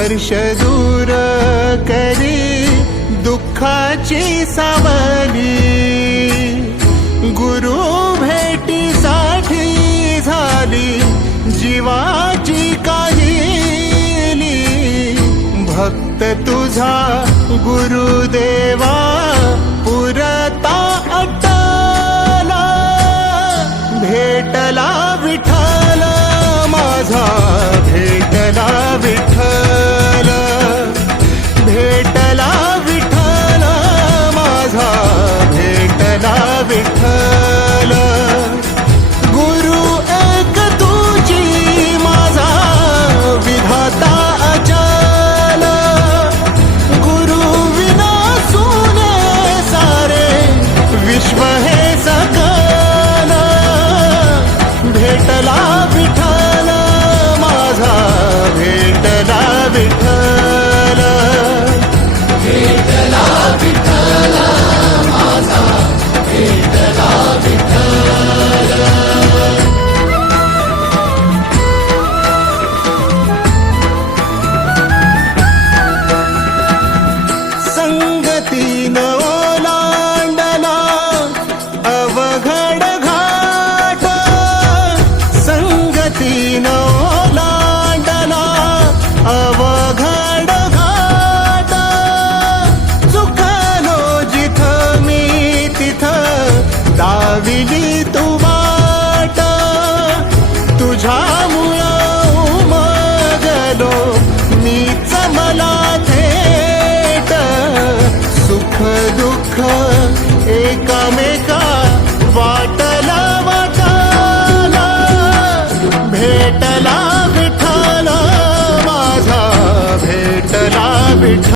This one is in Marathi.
स्पर्श दूर करी दुःखाची सावली। गुरु भेटीसाठी झाली जीवाची काहिली। भक्त तुझा गुरुदेवा पुरता अटला। भेटला विठ्ठल माझा, भेटला विठ्ठल, भेटला विठ्ठल माझा, भेटला विठ्ठल। गुरु एक तुझी माझा विधाता अचल। गुरु विना सुने सारे विश्व हे सकल। भेटला विठ्ठल माझा, भेटला विठ्ठल, भेटला विठ्ठल माझा, भेटला विठ्ठल। संगतीन ओलांडला अवघड घाट। संगतीन ओलांडला अवघड घाट। चुकलो जिथं मी तिथं दाविली तू वाट। तुझ्यामुळं उमगलो मीच मला थेट। सुख दुःख एकामेका